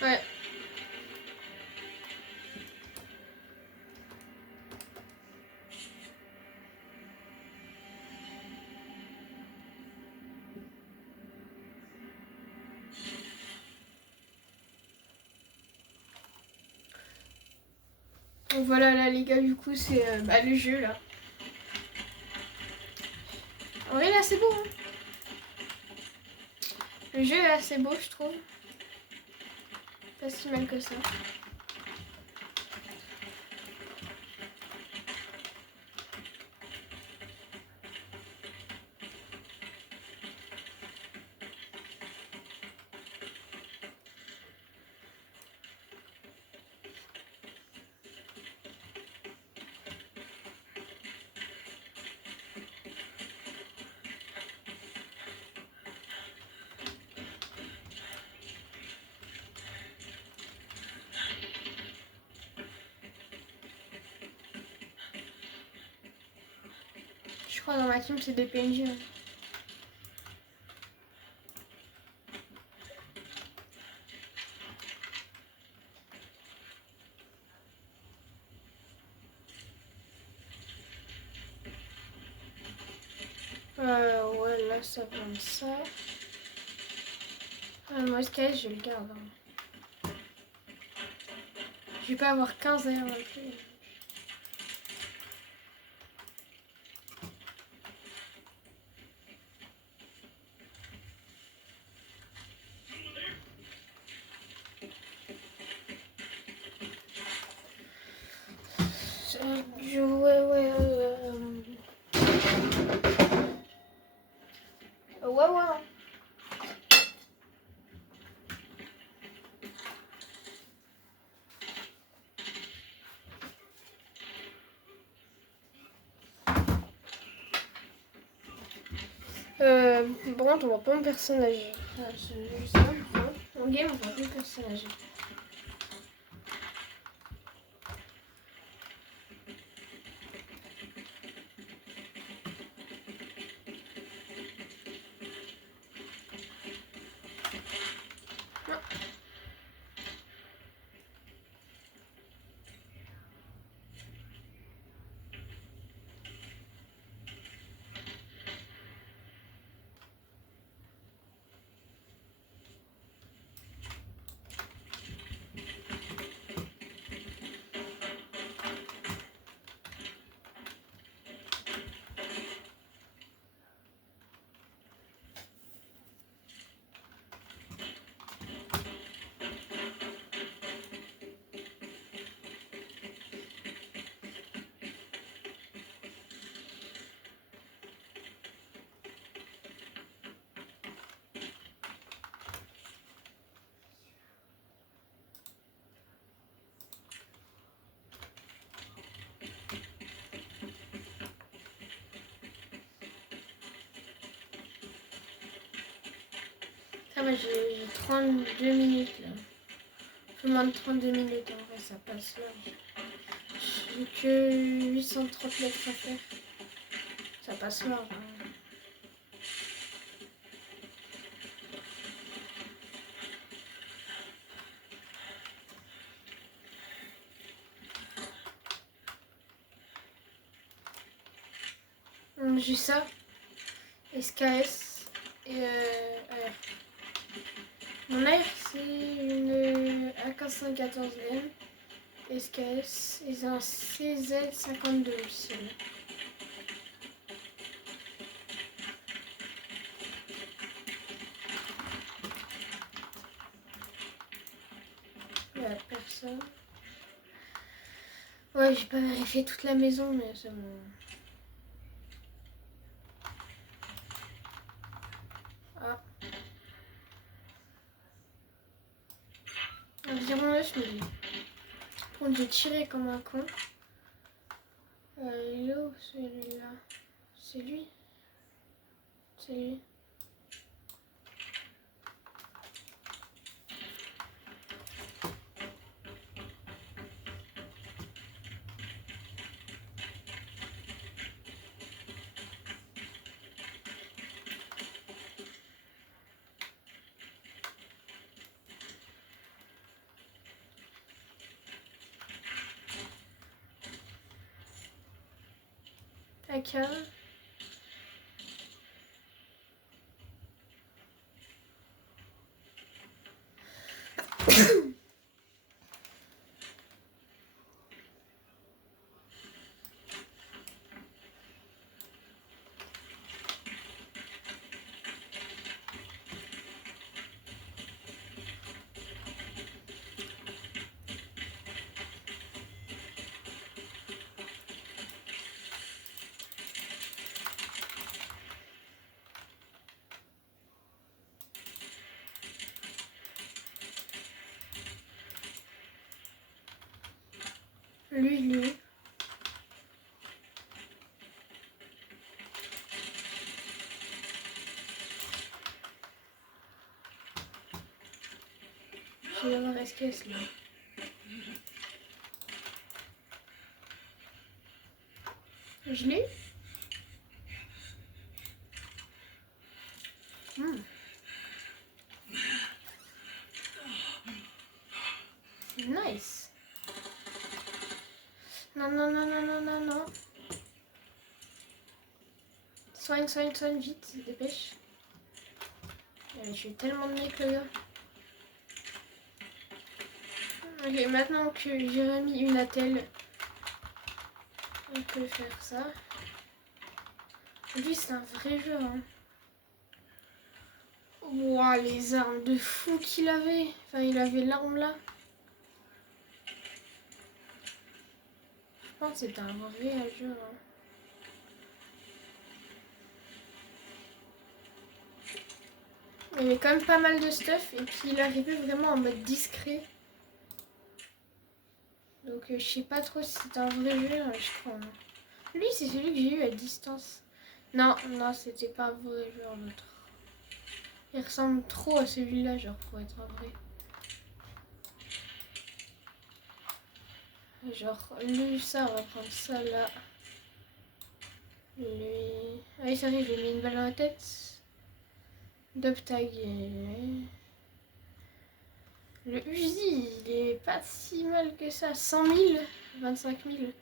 Ouais. Donc voilà là les gars, du coup c'est le jeu là. En vrai là c'est beau hein. Le jeu est assez beau je trouve. Pas si mal que ça. Je crois dans ma team c'est des PNJ. Hein. Ouais là ça vend ça. Moi SKS je le garde. Hein. Je vais pas avoir 15 d'ailleurs non plus. Ouais. Bon, on voit pas mon personnage. Je sais pas pourquoi. En game, on voit pas le personnage. Ça va, j'ai 32 minutes là. Plus moins de 32 minutes en vrai, ça passe là. J'ai que 830 mètres à faire. Ça passe là. Hein. J'ai ça, SKS et AR. Mon AR c'est une AK-114M, SKS et c'est un CZ52 aussi. Il n'y a personne. Ouais, j'ai pas vérifié toute la maison, mais c'est bon. Ah. Environ 9 minutes. Bon, j'ai tiré comme un con. Il est où celui-là? C'est lui? C'est lui. AK. Lui. Je vais avoir SKS là. Je l'ai. Nice. Non. Soigne vite, dépêche. Je suis tellement de mieux que le gars. Ok, maintenant que j'ai remis une attelle, on peut faire ça. Lui, c'est un vrai jeu. Hein. Wow, les armes de fou qu'il avait. Enfin, il avait l'arme là. Je pense que c'est un vrai jeu. Hein. Il y avait quand même pas mal de stuff. Et puis, il arrivait vraiment en mode discret. Donc, je sais pas trop si c'est un vrai jeu, je crois. Hein. Lui, c'est celui que j'ai eu à distance. Non, c'était pas un vrai jeu, l'autre. Il ressemble trop à celui-là, genre, pour être un vrai. Genre, lui, ça, on va prendre ça là. Lui. Allez, ça arrive, j'ai mis une balle dans la tête. Dub-tag. Le Uzi, il est pas si mal que ça. 100 000, 25 000.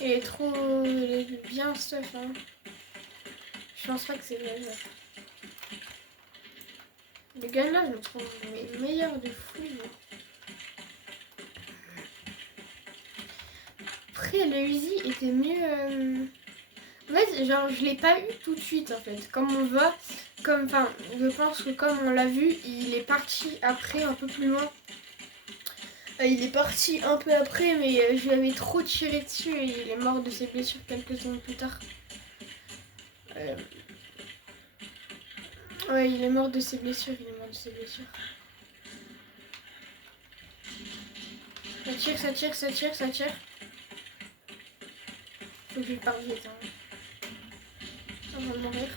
Il est trop... Il est bien stuff, hein. Je pense pas que c'est le jeu. Le gun là, je le trouve meilleur de fou. Après, le Uzi était mieux... En fait, genre, je l'ai pas eu tout de suite, en fait. Comme on va... Enfin, je pense que comme on l'a vu, il est parti après, un peu plus loin. Il est parti un peu après, mais je lui avais trop tiré dessus et il est mort de ses blessures quelques secondes plus tard. Ouais, il est mort de ses blessures, Ça tire. Faut que je parte vite, hein. Ça va mourir.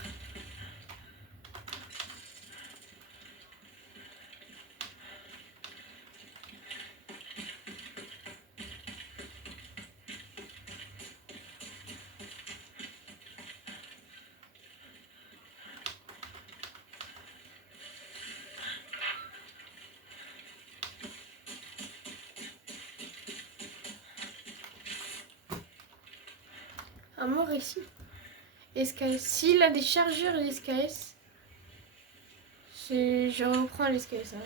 Un mort ici. SKS. S'il a des chargeurs SKS, je reprends les SKS. Hein.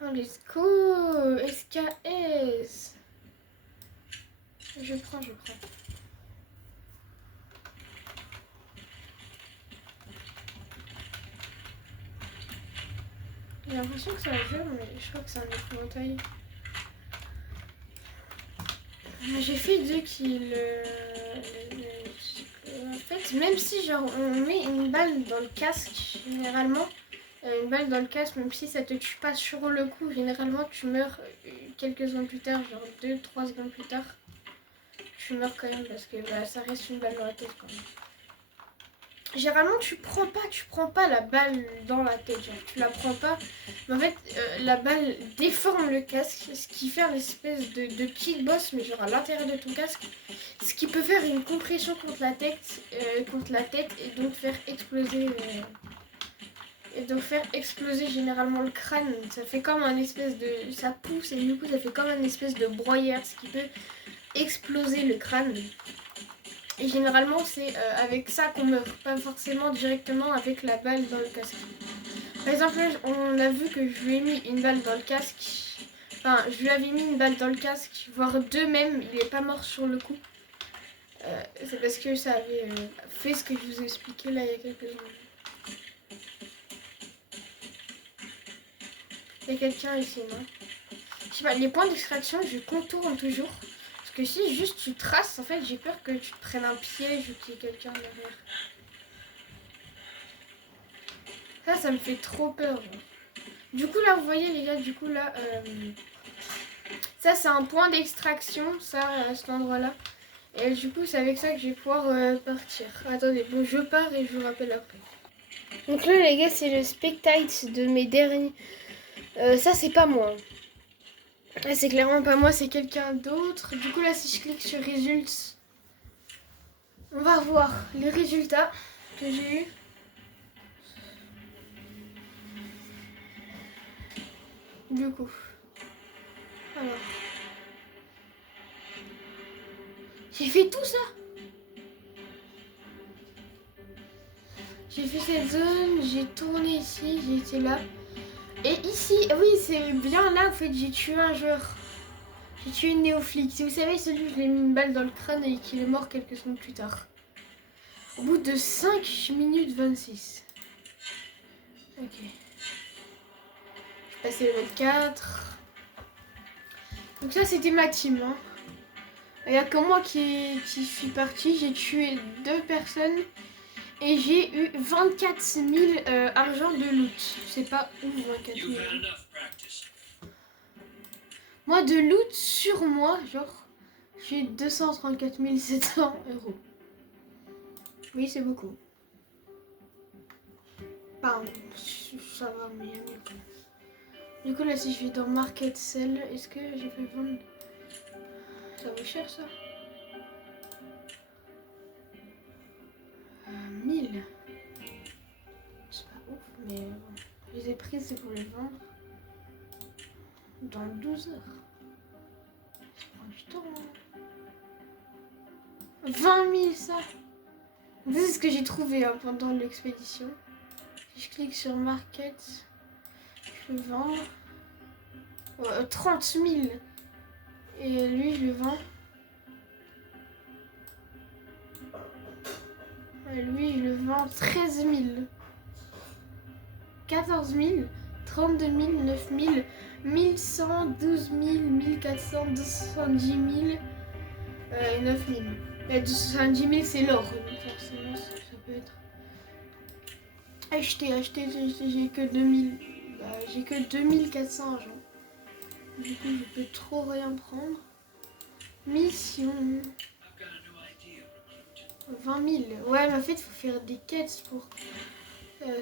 Oh, let's go. SKS. Je prends. J'ai l'impression que c'est un jeu, mais je crois que c'est un épouvantail. J'ai fait 2 kills. En fait, même si genre on met une balle dans le casque, généralement, une balle dans le casque, même si ça te tue pas sur le coup, généralement tu meurs quelques secondes plus tard, genre 2-3 secondes plus tard. Tu meurs quand même parce que ça reste une balle dans la tête quand même. généralement tu prends pas la balle dans la tête, genre, tu la prends pas. Mais en fait, la balle déforme le casque, ce qui fait une espèce de kick boss, mais genre à l'intérieur de ton casque, ce qui peut faire une compression contre la tête et donc faire exploser. Généralement le crâne. Ça fait comme un espèce de. Ça pousse et du coup ça fait comme un espèce de broyeur, ce qui peut exploser le crâne. Et généralement c'est avec ça qu'on meurt, pas forcément directement avec la balle dans le casque. Par exemple, on a vu que je lui ai mis une balle dans le casque. Enfin, je lui avais mis une balle dans le casque, voire deux même, il n'est pas mort sur le coup. C'est parce que ça avait fait ce que je vous ai expliqué là il y a quelques secondes. Il y a quelqu'un ici, non? Je sais pas, les points d'extraction, je contourne toujours. Parce que si juste tu traces, en fait, j'ai peur que tu te prennes un piège ou qu'il y ait quelqu'un derrière. Ça me fait trop peur. Genre. Du coup, là, vous voyez, les gars, du coup, là... ça, c'est un point d'extraction, ça, à cet endroit-là. Et du coup, c'est avec ça que je vais pouvoir partir. Attendez, bon, je pars et je vous rappelle après. Donc là, les gars, c'est le spectate de mes derniers... ça, c'est pas moi. Là, c'est clairement pas moi, c'est quelqu'un d'autre. Du coup, là, si je clique sur Results, on va voir les résultats que j'ai eu. Du coup, alors, j'ai fait tout ça. J'ai fait cette zone, j'ai tourné ici, j'ai été là. Et ici, oui, c'est bien là, en fait, j'ai tué un joueur. J'ai tué une néophyte. Si vous savez, celui que je lui ai mis une balle dans le crâne et qu'il est mort quelques secondes plus tard. Au bout de 5 minutes 26. Ok. Je suis passé level 4. Donc ça, c'était ma team. Hein. Il n'y a que moi qui suis partie. J'ai tué 2 personnes. Et j'ai eu 24 000 argent de loot. Je sais pas où 24 000. Moi, de loot sur moi, genre, j'ai 234 700 euros. Oui, c'est beaucoup. Pardon, ça va, mais il y a mieux. Du coup, là, si je vais dans Market Sell, est-ce que je vais vendre... Ça vaut cher, ça 1000. C'est pas ouf, mais bon. Je les ai prises, c'est pour les vendre dans 12 heures. Ça prend du temps, hein. 20 000, ça. C'est ce que j'ai trouvé hein, pendant l'expédition. Si je clique sur Market, je peux vendre 30 000. Et lui, je le vends. Et lui, je le vends 13 000. 14 000, 32 000, 9 000, 1100, 12 000, 1400, 270 000 et 9 000. Et 270 000, c'est l'or. Donc forcément, ça peut être... Acheter, j'ai que 2000. Bah, j'ai que 2400 argent. Du coup, je peux trop rien prendre. Mission. 20 000. Ouais, mais en fait, il faut faire des quêtes pour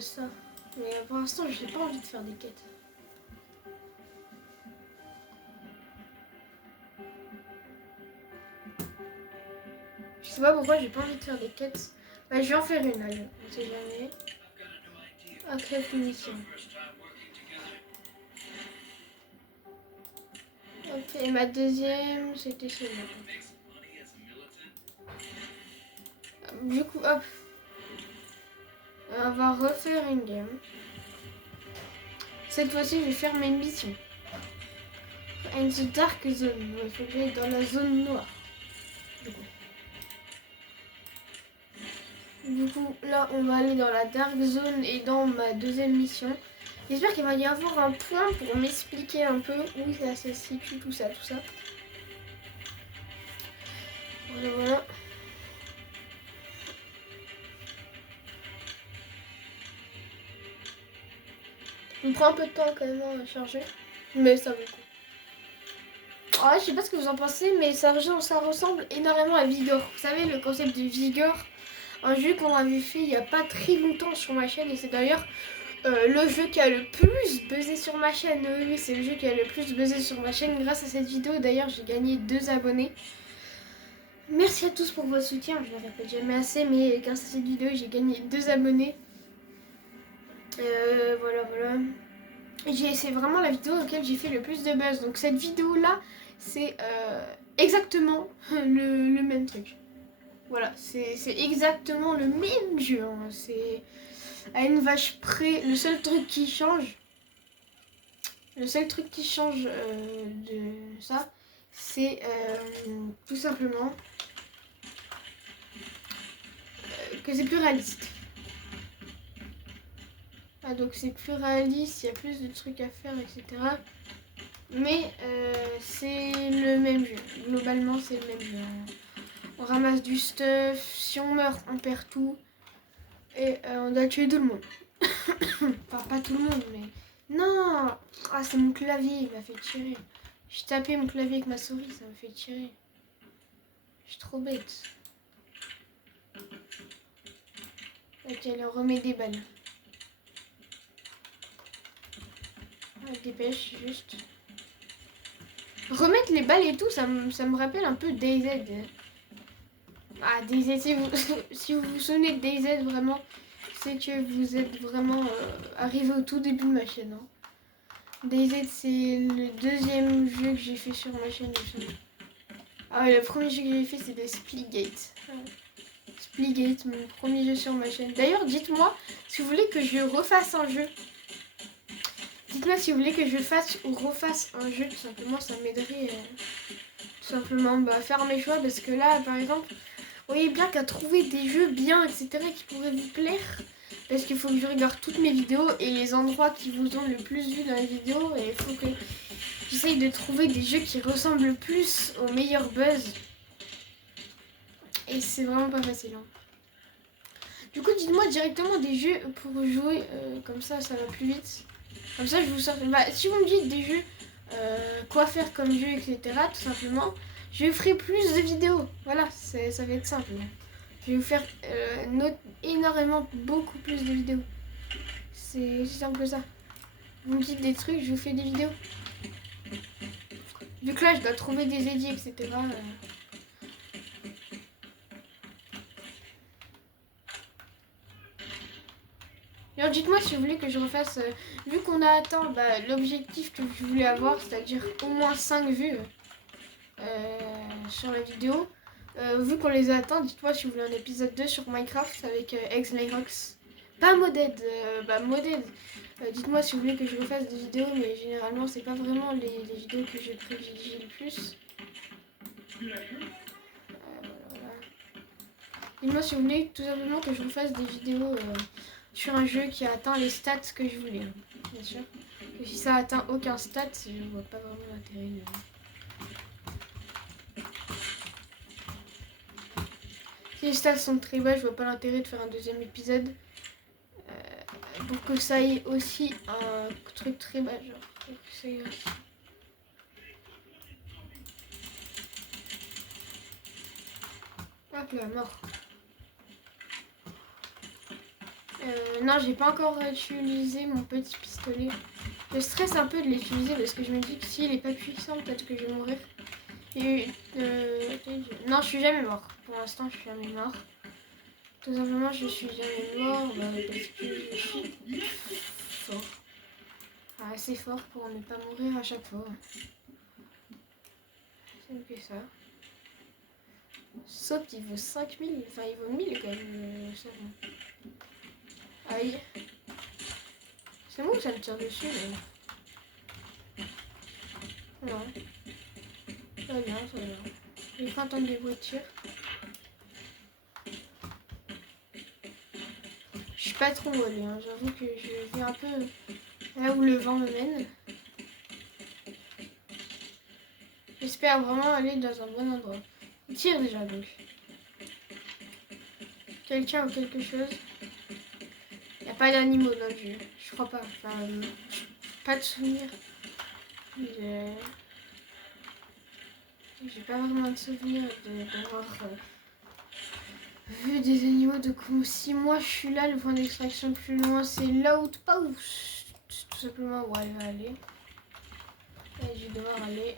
ça. Mais pour l'instant, je n'ai pas envie de faire des quêtes. Je sais pas pourquoi j'ai pas envie de faire des quêtes. Bah, je vais en faire une, allez. On sait jamais. Accepte mission. Ok, et ma deuxième, c'était celle-là. Du coup, hop. On va refaire une game. Cette fois-ci, je vais faire mes missions. In the dark zone. Il faut que j'aille dans la zone noire. Du coup, là, on va aller dans la dark zone et dans ma deuxième mission. J'espère qu'il va y avoir un point pour m'expliquer un peu où ça se situe, tout ça, tout ça. Voilà. On prend un peu de temps quand même à charger, mais ça vaut le coup. Ah, je sais pas ce que vous en pensez, mais ça ressemble énormément à Vigor. Vous savez, le concept de Vigor, un jeu qu'on avait fait il n'y a pas très longtemps sur ma chaîne. Et c'est d'ailleurs le jeu qui a le plus buzzé sur ma chaîne. Oui, c'est le jeu qui a le plus buzzé sur ma chaîne. Grâce à cette vidéo, d'ailleurs, j'ai gagné 2 abonnés. Merci à tous pour votre soutien. Je ne le répète jamais assez, mais grâce à cette vidéo, j'ai gagné 2 abonnés. Voilà. C'est vraiment la vidéo auquel j'ai fait le plus de buzz. Donc cette vidéo-là, c'est exactement le même truc. Voilà, c'est exactement le même jeu. Hein. C'est à une vache près. Le seul truc qui change de ça, c'est tout simplement que c'est plus réaliste. Ah, donc c'est plus réaliste, il y a plus de trucs à faire, etc. Mais c'est le même jeu. Globalement, c'est le même jeu. On ramasse du stuff, si on meurt, on perd tout. Et on doit tuer tout le monde. Enfin, pas tout le monde, mais... Non. Ah, c'est mon clavier, il m'a fait tirer. J'ai tapé mon clavier avec ma souris, ça m'a fait tirer. Je suis trop bête. Ok, allez, on remet des balles. Ah, dépêche, juste. Remettre les balles et tout, ça me rappelle un peu DayZ. Ah, DayZ, si vous vous souvenez de DayZ, vraiment, c'est que vous êtes vraiment arrivé au tout début de ma chaîne. Hein. DayZ, c'est le deuxième jeu que j'ai fait sur ma chaîne. Ah ouais, le premier jeu que j'ai fait, c'était Splitgate. Splitgate, mon premier jeu sur ma chaîne. D'ailleurs, dites-moi si vous voulez que je refasse un jeu. Dites-moi si vous voulez que je fasse ou refasse un jeu, tout simplement, ça m'aiderait tout simplement à faire mes choix. Parce que là, par exemple, vous voyez bien qu'à trouver des jeux bien, etc., qui pourraient vous plaire. Parce qu'il faut que je regarde toutes mes vidéos et les endroits qui vous ont le plus vu dans les vidéos. Et il faut que j'essaye de trouver des jeux qui ressemblent le plus au meilleur buzz. Et c'est vraiment pas facile. Hein. Du coup, dites-moi directement des jeux pour jouer. Comme ça va plus vite. Comme ça, je vous sors. Si vous me dites des jeux, quoi faire comme jeu, etc., tout simplement, je ferai plus de vidéos. Voilà, ça va être simple. Je vais vous faire énormément, beaucoup plus de vidéos. C'est simple que ça. Vous me dites des trucs, je vous fais des vidéos. Vu que là, je dois trouver des édits, etc. Alors dites-moi si vous voulez que je refasse, vu qu'on a atteint l'objectif que je voulais avoir, c'est-à-dire au moins 5 vues sur la vidéo. Vu qu'on les a atteints, dites-moi si vous voulez un épisode 2 sur Minecraft avec Xlyrox. Pas Moded, Moded. Dites-moi si vous voulez que je refasse des vidéos, mais généralement c'est pas vraiment les vidéos que je privilégie le plus. Voilà. Dites-moi si vous voulez tout simplement que je refasse des vidéos sur un jeu qui a atteint les stats que je voulais, bien sûr. Et si ça atteint aucun stat, je vois pas vraiment l'intérêt. Si les stats sont très bas, je vois pas l'intérêt de faire un deuxième épisode. Pour que ça ait aussi un truc très bas, genre. Pour que ça ait aussi. Hop là, mort. Non, j'ai pas encore utilisé mon petit pistolet. Je stresse un peu de l'utiliser parce que je me dis que s'il est pas puissant, peut-être que je vais mourir. Et non, je suis jamais mort. Pour l'instant, je suis jamais mort. Tout simplement, je suis jamais mort parce que je suis fort. Assez fort pour ne pas mourir à chaque fois. C'est que ça. Sauf qu'il vaut 5000, enfin il vaut 1000 quand même, ça va. Aïe. C'est bon que ça me tire dessus, mais... Non. Ça va bien, ça va bien. J'ai pas entendre des bruits de tir. Je suis pas trop volée, hein. J'avoue que je vais un peu là où le vent me mène. J'espère vraiment aller dans un bon endroit. Il tire déjà donc. Quelqu'un ou quelque chose. Il n'y a pas d'animaux dans le jeu. Je crois pas. Enfin, pas de souvenir. J'ai pas vraiment de souvenir d'avoir Vue des animaux de Kumo. Si moi je suis là, le point d'extraction plus loin, c'est l'outpost. Tout simplement où elle va aller. Et je vais devoir aller.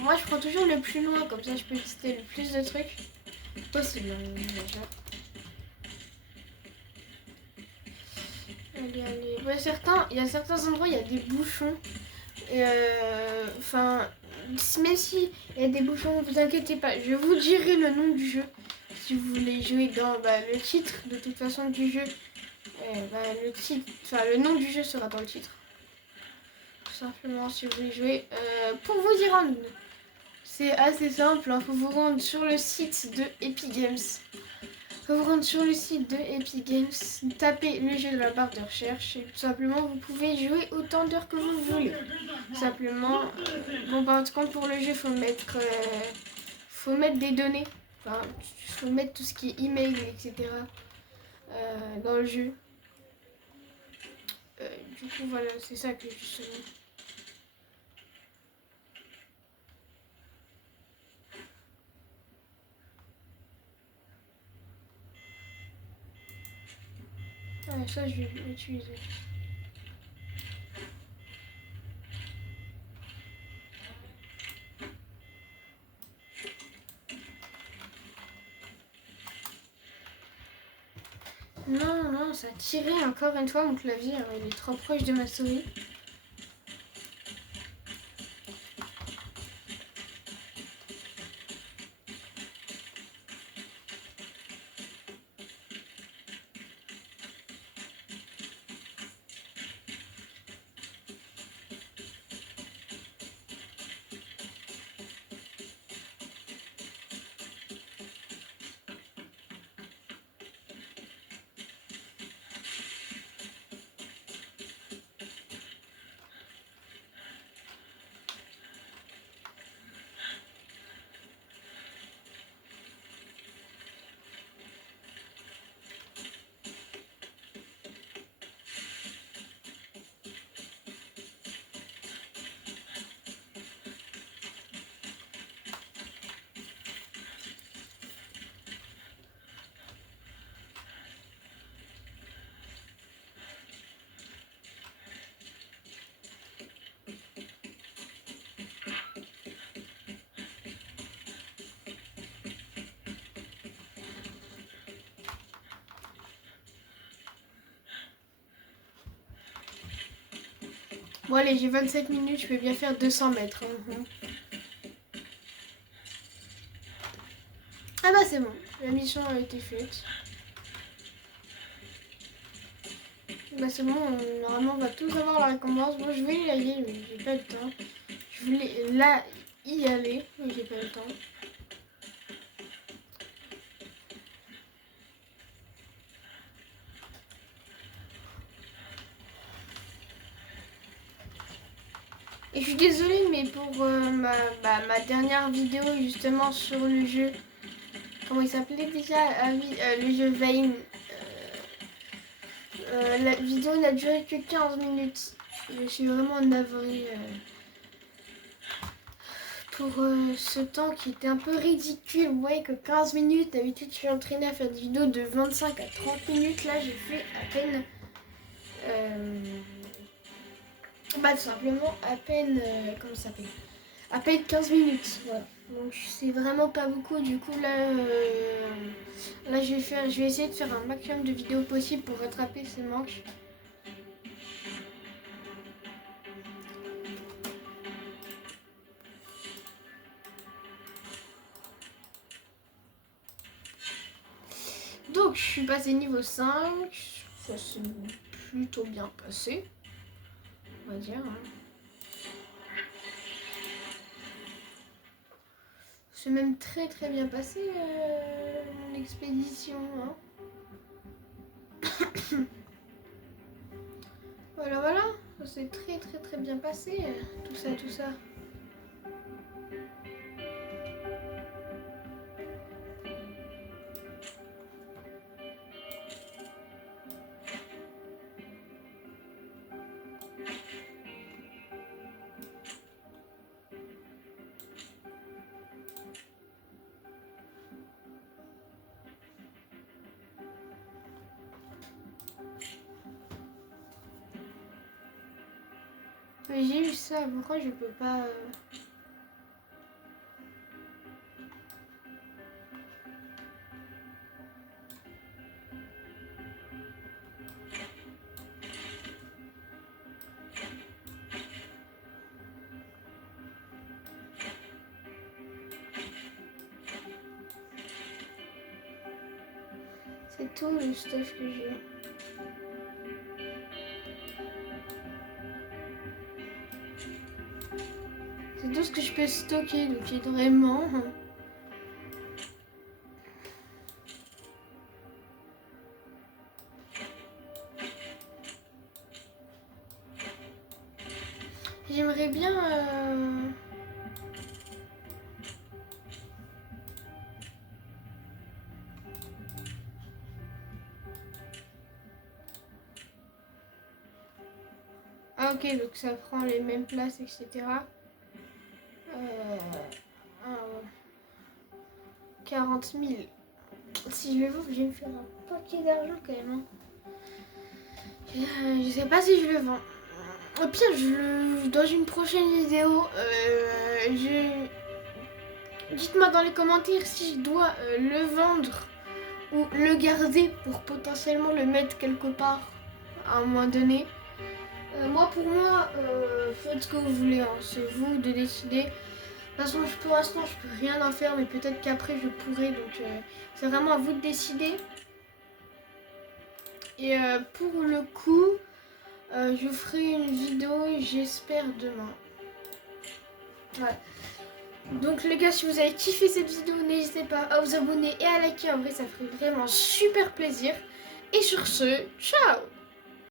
Moi je prends toujours le plus loin, comme ça je peux tester le plus de trucs possible. Déjà. Allez. Ouais, il y a certains endroits, il y a des bouchons. Enfin, même si il y a des bouchons, ne vous inquiétez pas. Je vous dirai le nom du jeu. Si vous voulez jouer dans le titre, de toute façon, du jeu. Le nom du jeu sera dans le titre. Tout simplement, si vous voulez jouer. Pour vous y rendre, c'est assez simple. Il faut vous rendre sur le site de Epic Games. Faut vous rendre sur le site de Epic Games, tapez le jeu de la barre de recherche et tout simplement vous pouvez jouer autant d'heures que vous voulez. Tout simplement, par contre pour le jeu faut mettre des données, faut mettre tout ce qui est email, etc. Dans le jeu. Du coup voilà, c'est ça que je sais. Ça je vais l'utiliser. Non, ça a tiré encore une fois mon clavier, il est trop proche de ma souris. Bon allez, j'ai 27 minutes, je peux bien faire 200 mètres. Ah bah c'est bon, la mission a été faite. Bah c'est bon, normalement on va tous avoir la récompense. Bon je vais y aller, mais j'ai pas le temps. Je voulais là y aller, mais j'ai pas le temps. Et je suis désolée, mais pour ma dernière vidéo justement sur le jeu, comment il s'appelait déjà, le jeu Vayne, la vidéo n'a duré que 15 minutes. Je suis vraiment navrée pour ce temps qui était un peu ridicule. Vous voyez que 15 minutes, d'habitude je suis entraînée à faire des vidéos de 25 à 30 minutes. Là j'ai fait à peine... tout simplement à peine... comment ça s'appelle, à peine 15 minutes. Voilà. Donc c'est vraiment pas beaucoup. Du coup là, je vais essayer de faire un maximum de vidéos possible pour rattraper ces manques. Donc je suis passé niveau 5. Ça s'est plutôt bien passé, on va dire. C'est même très très bien passé mon expédition. Voilà. Ça s'est très très très bien passé. Tout ça. Mais j'ai eu ça, pourquoi je peux pas... C'est tout le stuff que j'ai. C'est tout ce que je peux stocker, donc il vraiment... J'aimerais bien... Ah ok, donc ça prend les mêmes places, etc. 40 000. Si je le vends, je vais me faire un paquet d'argent quand même. Je sais pas si je le vends. Au pire, dans une prochaine vidéo, dites-moi dans les commentaires si je dois le vendre ou le garder pour potentiellement le mettre quelque part à un moment donné. Pour moi, faites ce que vous voulez, hein. C'est vous de décider. De toute façon, pour l'instant, je peux rien en faire, mais peut-être qu'après je pourrai. Donc, c'est vraiment à vous de décider. Et pour le coup, je ferai une vidéo, j'espère demain. Ouais. Donc les gars, si vous avez kiffé cette vidéo, n'hésitez pas à vous abonner et à liker. En vrai, ça ferait vraiment super plaisir. Et sur ce, ciao!